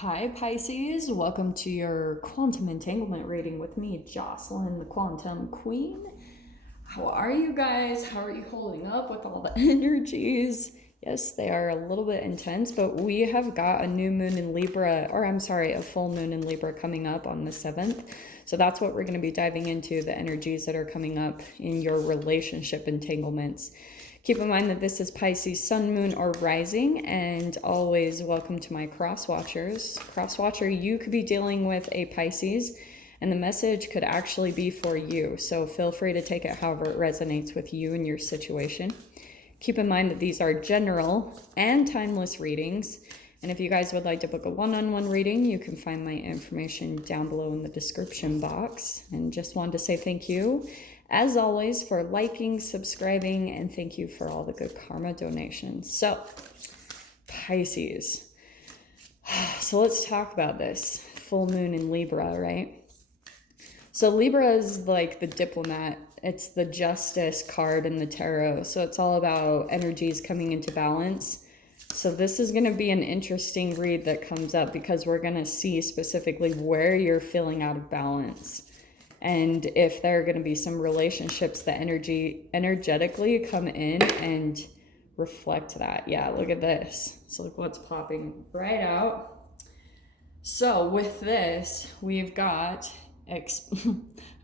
Hi Pisces, welcome to your quantum entanglement reading with me, Jocelyn, the quantum queen. How are you guys? How are you holding up with all the energies? Yes, they are a little bit intense, but we have got a new moon in Libra, a full moon in Libra coming up on the 7th. So that's what we're going to be diving into, the energies that are coming up in your relationship entanglements. Keep in mind that this is Pisces sun, moon, or rising, and always welcome to my cross watchers. Cross watcher, you could be dealing with a Pisces, and the message could actually be for you. So feel free to take it however it resonates with you and your situation. Keep in mind that these are general and timeless readings. And if you guys would like to book a one-on-one reading, you can find my information down below in the description box. And just wanted to say thank you, as always, for liking, subscribing, and thank you for all the good karma donations. So, Pisces. So let's talk about this. Full moon in Libra, right? So Libra is like the diplomat. It's the justice card in the tarot. So it's all about energies coming into balance. So this is going to be an interesting read that comes up because we're going to see specifically where you're feeling out of balance. And if there are going to be some relationships that energetically come in and reflect that. Yeah, look at this. So look what's popping right out. So with this, we've got, I'm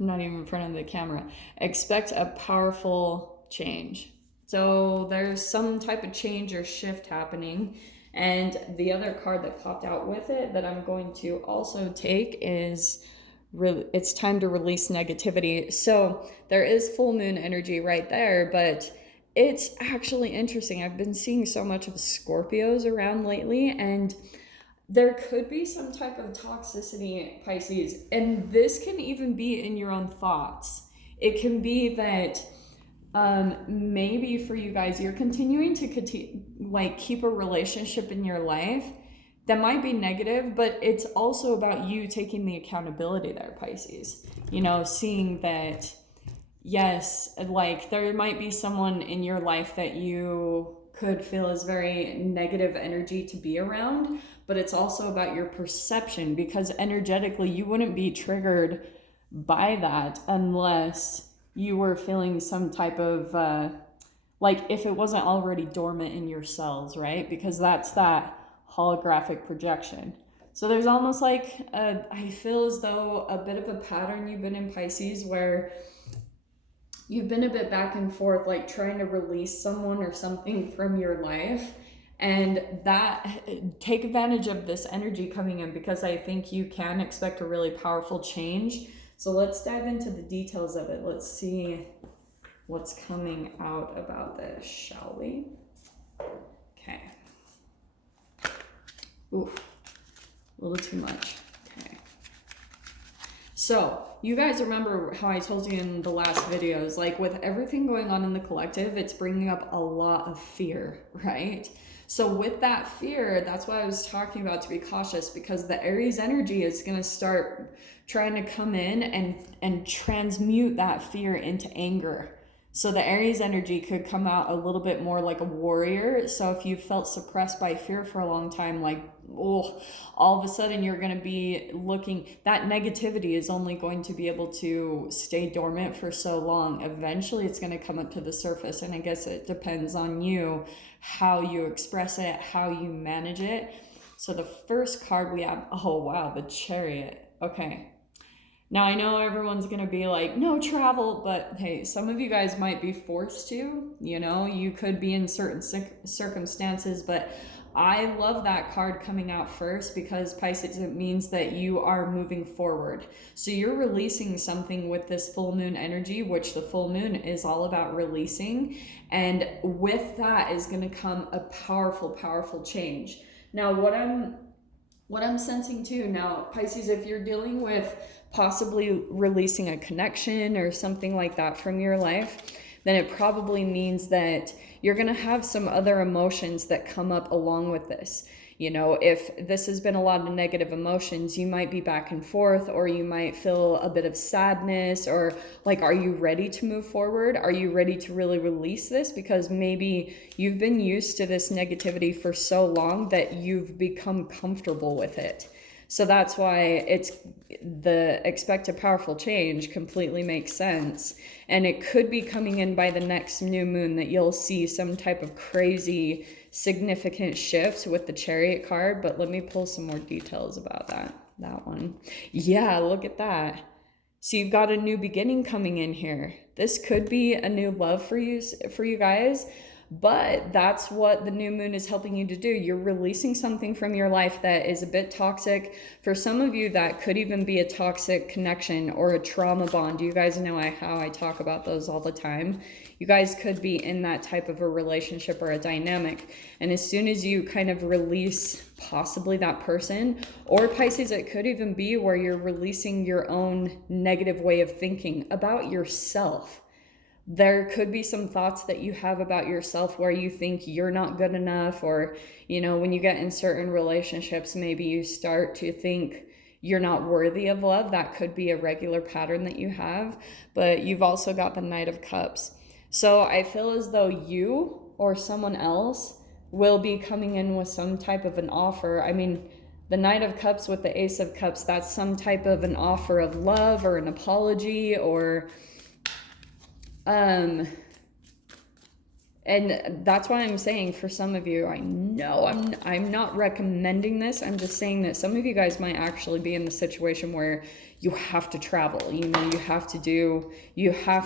not even in front of the camera, expect a powerful change. So there's some type of change or shift happening. And the other card that popped out with it that I'm going to also take is it's time to release negativity. So there is full moon energy right there, but it's actually interesting. I've been seeing so much of Scorpios around lately, and there could be some type of toxicity, Pisces, and this can even be in your own thoughts. It can be that maybe for you guys, you're continuing to keep a relationship in your life that might be negative, but it's also about you taking the accountability there, Pisces. You know, seeing that, yes, like there might be someone in your life that you could feel is very negative energy to be around, but it's also about your perception, because energetically you wouldn't be triggered by that unless you were feeling some type of, like if it wasn't already dormant in your cells, right? Because that's that holographic projection. So there's almost like I feel as though a bit of a pattern you've been in, Pisces, where you've been a bit back and forth, like trying to release someone or something from your life. And that, take advantage of this energy coming in, because I think you can expect a really powerful change. So let's dive into the details of it. Let's see what's coming out about this, shall we? Okay. Oof, a little too much. Okay. So you guys remember how I told you in the last videos, like with everything going on in the collective, it's bringing up a lot of fear, right? So with that fear, that's why I was talking about to be cautious, because the Aries energy is going to start trying to come in and transmute that fear into anger. So the Aries energy could come out a little bit more like a warrior. So if you felt suppressed by fear for a long time, like, oh, all of a sudden you're going to be looking, that negativity is only going to be able to stay dormant for so long. Eventually it's going to come up to the surface. And I guess it depends on you, how you express it, how you manage it. So the first card we have, oh wow, the Chariot. Okay. Now, I know everyone's going to be like, no travel, but hey, some of you guys might be forced to, you know, you could be in certain circumstances, but I love that card coming out first, because Pisces, it means that you are moving forward. So you're releasing something with this full moon energy, which the full moon is all about releasing. And with that is going to come a powerful, powerful change. Now, what I'm sensing too now, Pisces, if you're dealing with possibly releasing a connection or something like that from your life, then it probably means that you're going to have some other emotions that come up along with this. You know, if this has been a lot of negative emotions, you might be back and forth, or you might feel a bit of sadness, or like, are you ready to move forward? Are you ready to really release this? Because maybe you've been used to this negativity for so long that you've become comfortable with it. So that's why it's the expect a powerful change completely makes sense. And it could be coming in by the next new moon that you'll see some type of crazy significant shift with the Chariot card. But let me pull some more details about that one. Yeah, look at that. So you've got a new beginning coming in here. This could be a new love for you guys. But that's what the new moon is helping you to do. You're releasing something from your life that is a bit toxic. For some of you, that could even be a toxic connection or a trauma bond. You guys know how I talk about those all the time. You guys could be in that type of a relationship or a dynamic. And as soon as you kind of release possibly that person, or Pisces, it could even be where you're releasing your own negative way of thinking about yourself. There could be some thoughts that you have about yourself where you think you're not good enough, or, you know, when you get in certain relationships, maybe you start to think you're not worthy of love. That could be a regular pattern that you have, but you've also got the Knight of Cups. So I feel as though you or someone else will be coming in with some type of an offer. I mean, the Knight of Cups with the Ace of Cups, that's some type of an offer of love or an apology, or and that's why I'm saying for some of you, I know I'm not recommending this. I'm just saying that some of you guys might actually be in the situation where you have to travel, you know, you have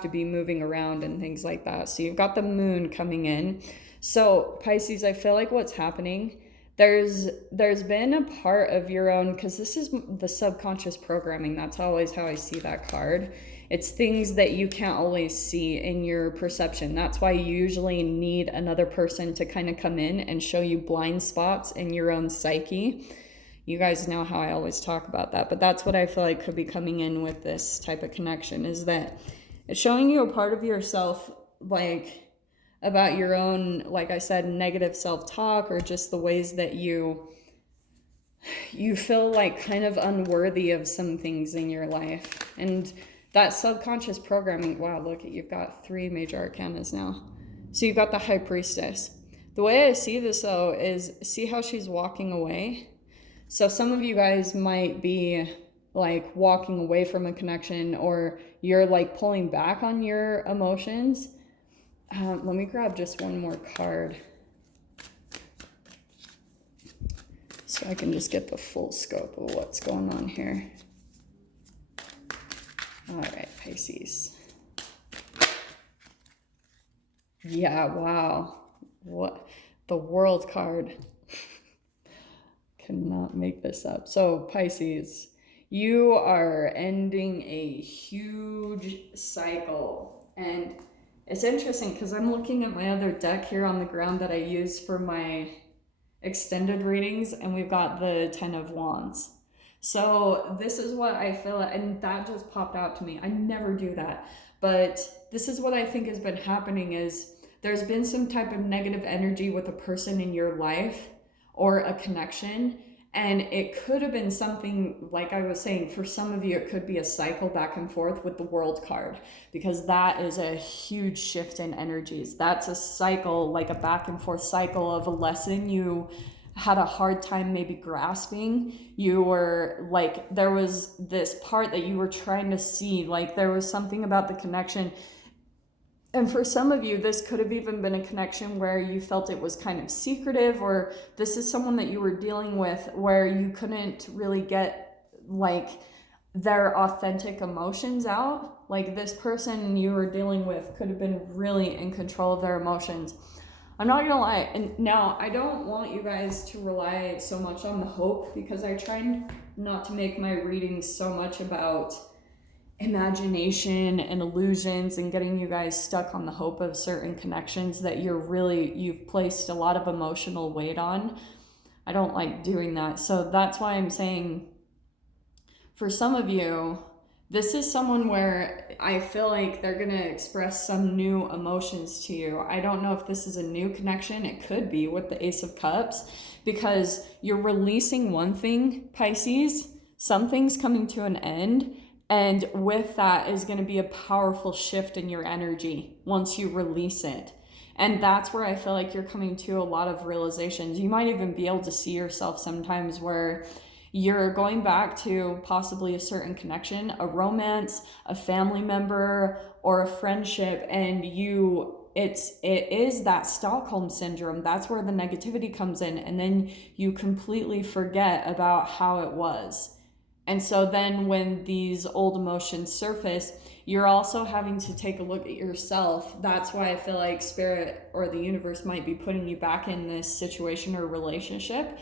to be moving around and things like that. So you've got the moon coming in. So Pisces, I feel like what's happening, there's been a part of your own, because this is the subconscious programming. That's always how I see that card. It's things that you can't always see in your perception. That's why you usually need another person to kind of come in and show you blind spots in your own psyche. You guys know how I always talk about that, but that's what I feel like could be coming in with this type of connection, is that it's showing you a part of yourself, like about your own, like I said, negative self-talk, or just the ways that you feel like kind of unworthy of some things in your life. And that subconscious programming, wow, look, you've got 3 major arcanas now. So you've got the High Priestess. The way I see this, though, is see how she's walking away? So some of you guys might be like walking away from a connection, or you're like pulling back on your emotions. Let me grab just one more card so I can just get the full scope of what's going on here. All right, Pisces. Yeah, wow. What? The World card. Cannot make this up. So Pisces, you are ending a huge cycle. And it's interesting because I'm looking at my other deck here on the ground that I use for my extended readings, and we've got the 10 of Wands. So this is what I feel, and that just popped out to me. I never do that. But this is what I think has been happening, is there's been some type of negative energy with a person in your life or a connection. And it could have been something, like I was saying, for some of you, it could be a cycle back and forth with the World card, because that is a huge shift in energies. That's a cycle, like a back and forth cycle of a lesson you had a hard time maybe grasping. You were like, there was this part that you were trying to see, like there was something about the connection. And for some of you, this could have even been a connection where you felt it was kind of secretive, or this is someone that you were dealing with where you couldn't really get like their authentic emotions out. Like this person you were dealing with could have been really in control of their emotions. I'm not gonna lie, and now I don't want you guys to rely so much on the hope, because I try not to make my readings so much about imagination and illusions and getting you guys stuck on the hope of certain connections that you've placed a lot of emotional weight on. I don't like doing that. So that's why I'm saying for some of you, This is someone where I feel like they're going to express some new emotions to you. I don't know if this is a new connection. It could be with the Ace of Cups, because you're releasing one thing, Pisces. Something's coming to an end. And with that is going to be a powerful shift in your energy once you release it. And that's where I feel like you're coming to a lot of realizations. You might even be able to see yourself sometimes where you're going back to possibly a certain connection, a romance, a family member, or a friendship, and it is that Stockholm syndrome. That's where the negativity comes in, and then you completely forget about how it was. And so then when these old emotions surface, you're also having to take a look at yourself. That's why I feel like spirit or the universe might be putting you back in this situation or relationship,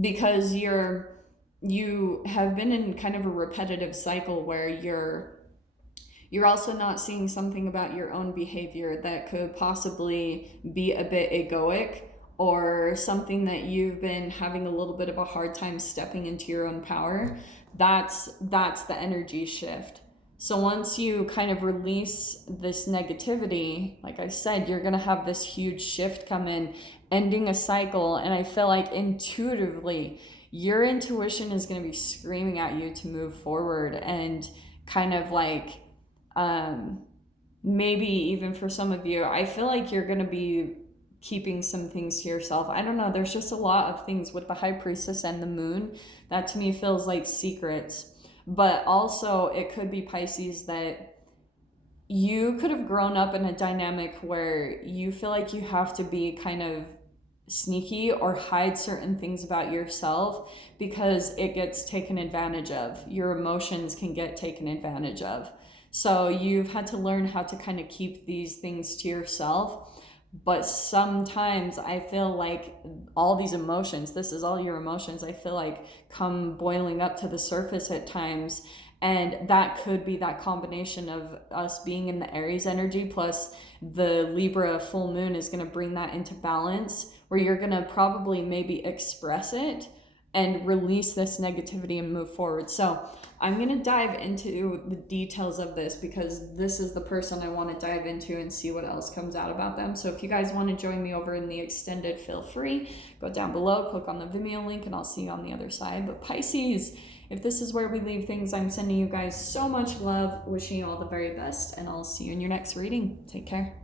because you have been in kind of a repetitive cycle where you're also not seeing something about your own behavior that could possibly be a bit egoic, or something that you've been having a little bit of a hard time stepping into your own power. That's the energy shift. So once you kind of release this negativity, like I said, you're going to have this huge shift come in, ending a cycle. And I feel like intuitively, your intuition is going to be screaming at you to move forward, and kind of like, maybe even for some of you, I feel like you're going to be keeping some things to yourself. I don't know. There's just a lot of things with the High Priestess and the Moon that to me feels like secrets. But also, it could be, Pisces, that you could have grown up in a dynamic where you feel like you have to be kind of sneaky or hide certain things about yourself because it gets taken advantage of. Your emotions can get taken advantage of. So you've had to learn how to kind of keep these things to yourself. But sometimes I feel like all these emotions, this is all your emotions, I feel like come boiling up to the surface at times. And that could be that combination of us being in the Aries energy, plus the Libra full moon is going to bring that into balance, where you're going to probably maybe express it and release this negativity and move forward. So I'm going to dive into the details of this, because this is the person I want to dive into and see what else comes out about them. So if you guys want to join me over in the extended, feel free. Go down below, click on the Vimeo link, and I'll see you on the other side. But Pisces, if this is where we leave things, I'm sending you guys so much love, wishing you all the very best, and I'll see you in your next reading. Take care.